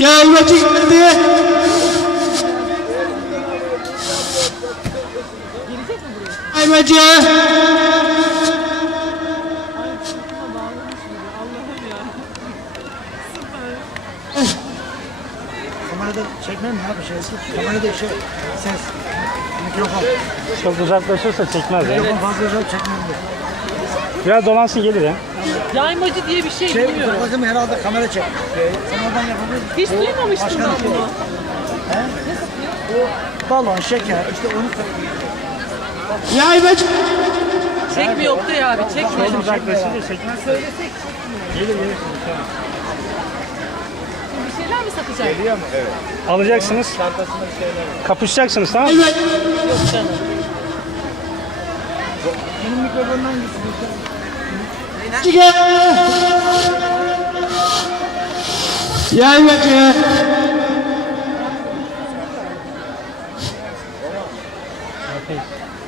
Yaymacı geldi. Yaymacı. Kamerada çekmem mi abi şey? Kamerada şey, ses, mikrofon. Çok uzaklaşırsa çekmez ya. Mikrofon fazla uzak çekmem? Biraz dolansın gelir ya. Yaymacı diye bir şey Şey, bilmiyorum. uzaklaştım herhalde kamera çek. Sen oradan yapabilir misin? Hiç duymamıştım Başka ben bir şey bunu. Balon, şeker, işte onu Yaymacı. Çekmiyor Oktay abi çekmiyor. Çok uzaklaşınca çekmez. Gelir gelir. Bir şeyler mi satacak? Alacaksınız. Kapışacaksınız tamam mı? Yaymacı. Yok canım. Benim mikrofondan gitsin. Gel. Yaymacı.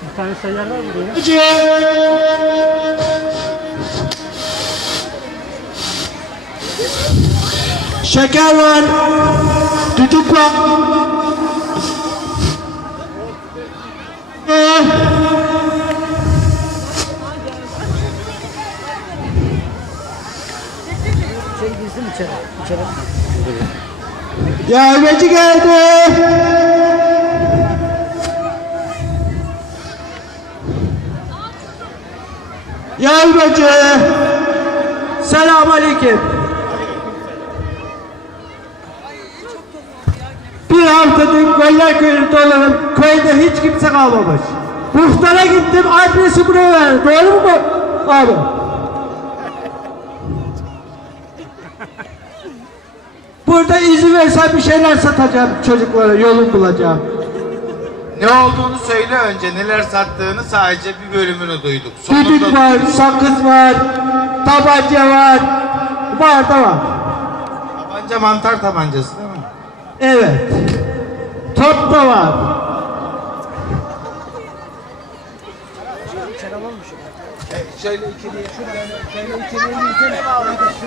Bir tane seyyar var burada. Yaymacı. Şeker var. Düdük var. Ee, Girsin içeri. İçeri. Yaymacı geldi. Yaymacı. Selam aleyküm. Bir haftadır Goller Köyü'nde olalım. Köyde hiç kimse kalmamış. Muhtara gittim adresi buraya verdi. Doğru mu abi? Burada izin versen bir şeyler satacağım çocuklara, yolun bulacağım. Ne olduğunu söyle önce. Neler sattığını sadece bir bölümünü duyduk. Düdük Sonunda var, sakız var, tabanca var, var da var. tabanca mantar tabancası değil mi? Evet. Top da var. Şöyle içeriye, şuradan, şöyle içeriye girsene.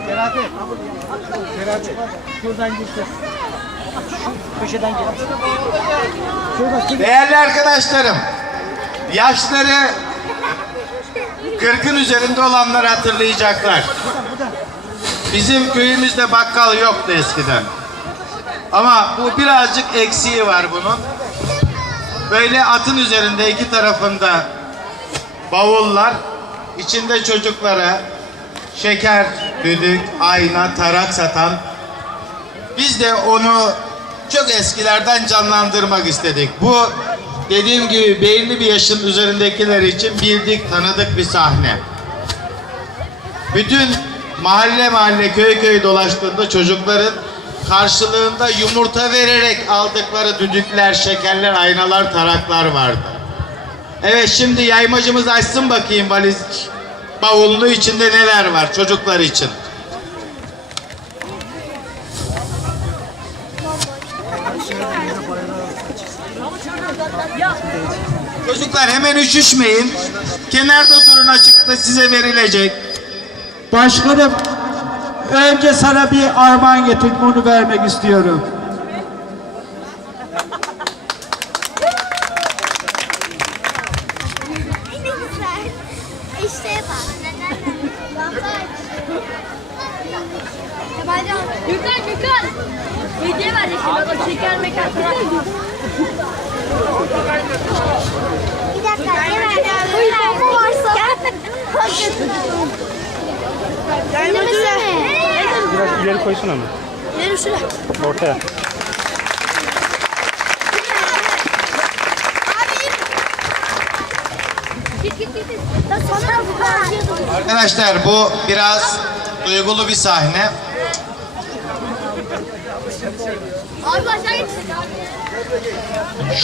Berat et. Şuradan girsin. Şu köşeden gir. Şurada kim? Değerli arkadaşlarım, yaşları 40'ın üzerinde olanlar hatırlayacaklar. Bizim köyümüzde bakkal yoktu eskiden. Ama bu birazcık eksiği var bunun. Böyle atın üzerinde iki tarafında bavullar, içinde çocuklara şeker, düdük, ayna, tarak satan biz de onu çok eskilerden canlandırmak istedik. Bu dediğim gibi belirli bir yaşın üzerindekiler için bildik, tanıdık bir sahne. Bütün mahalle mahalle köy köy dolaştığında çocukların karşılığında yumurta vererek aldıkları düdükler, şekerler, aynalar, taraklar vardı. Evet şimdi yaymacımız açsın bakayım valiz bavulunu içinde neler var çocuklar için. Çocuklar hemen üşüşmeyin. Kenarda durun açıkta size verilecek. Başkanım, önce sana bir armağan getirdim, onu vermek istiyorum. Ne güzel. İşte bak. Gökhan Gökhan. Hediye verecek şimdi bana şeker mekan. Bir dakika. Bu varsa. Biraz ileri koysun ama. Nereye şuraya? Ortaya. Arkadaşlar bu biraz duygulu bir sahne. Abi.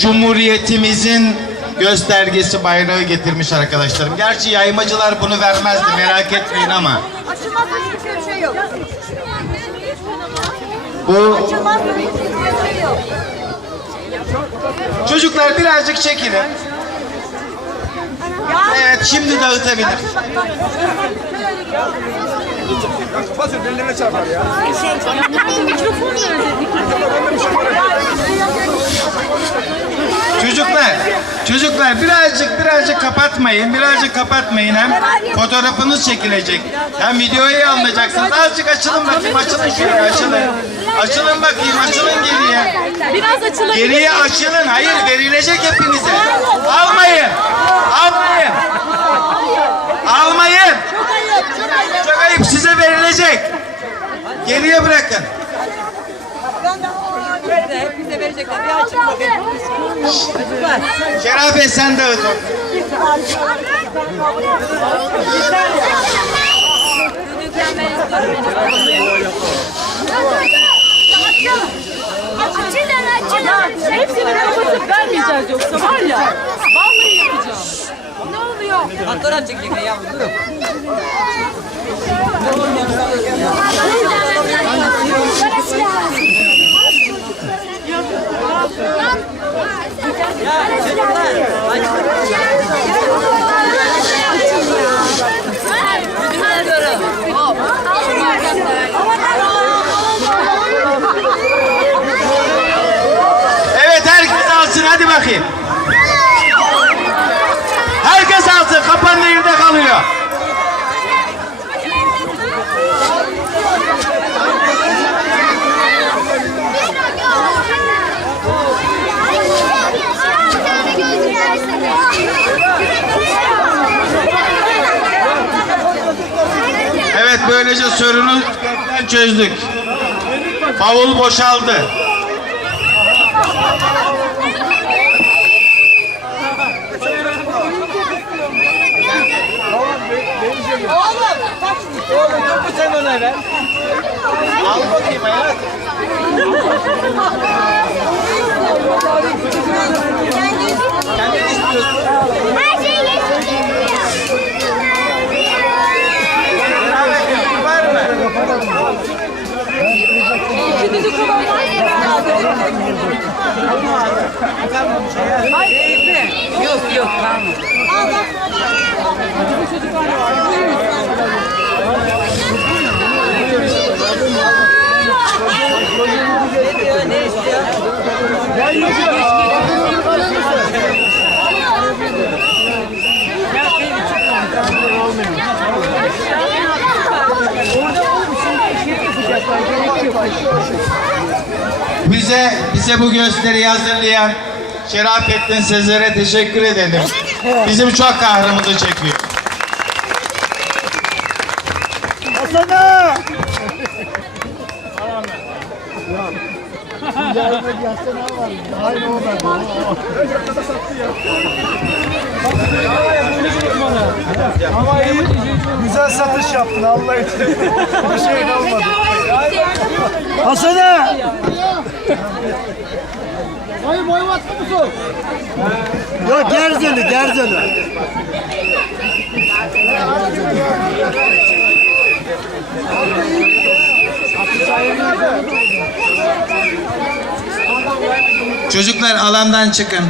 Cumhuriyetimizin göstergesi bayrağı getirmiş arkadaşlarım. Gerçi yaymacılar bunu vermezdi merak etmeyin ama. Açılmaz hiçbir şey yok. Bu çocuklar birazcık çekilin. Evet şimdi dağıtabilir. Çocuklar, çocuklar birazcık birazcık kapatmayın, birazcık kapatmayın. Hem fotoğrafınız çekilecek, hem videoyu anlayacaksınız. Azıcık açılın bakayım, açılın şöyle, açılın. Açılın bakayım, açılın geriye. Biraz açılın. Geriye açılın, hayır verilecek hepinize. Almayın, almayın. Verecekler. Bir açın bakayım. Şerafet sen de açılın. Hepsini kapatıp vermeyeceğiz yoksa var ya. Vallahi yapacağım. Ne oluyor? Fotoğraf çekecek yavrum durun. Evet herkes alsın hadi bakayım. Herkes alsın kapanın yerinde kalıyor. Evet böylece sorunu çözdük. Bavul boşaldı. Oğlum mu sen ona ver? Al bakayım hayat. Kendin istiyorsun. Her şey yeşil Var mı? Yok yok tamam. Ne diyor ne istiyor? Bize bize bu gösteriyi hazırlayan Şerafettin Sezer'e teşekkür edelim. Bizim çok kahrımızı çekiyor. Güzel satış yaptın Allah için. Bir şey kalmadı. Hasan'a! Hayır boy battı mısın? Yok gerzeli gerzeli. Çocuklar alandan çıkın.